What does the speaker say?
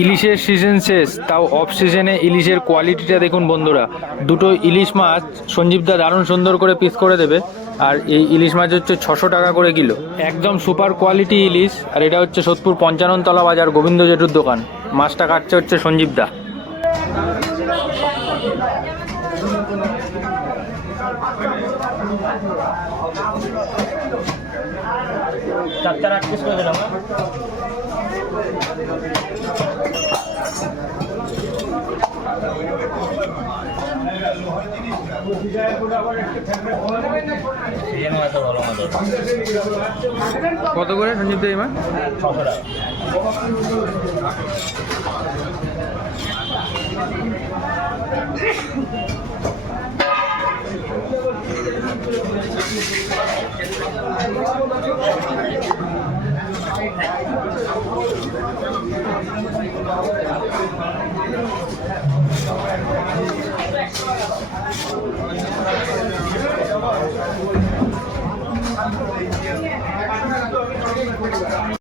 ইলিশের সিজন শেষ, তাও অফ সিজনে ইলিশের কোয়ালিটিটা দেখুন বন্ধুরা। দুটো ইলিশ মাছ সঞ্জীবদা দারুণ সুন্দর করে পিস করে দেবে। আর এই ইলিশ মাছ হচ্ছে 600 টাকা করে কিলো, একদম সুপার কোয়ালিটি ইলিশ। আর এটা হচ্ছে সোদপুর 55তলা বাজার গোবিন্দ জেঠুর দোকান। মাছটা কাটছে হচ্ছে সঞ্জীবদা। চার চার 8 পিস করে দিলাম। কত করে সঞ্জীব দা এই মাছ? 600 টাকা।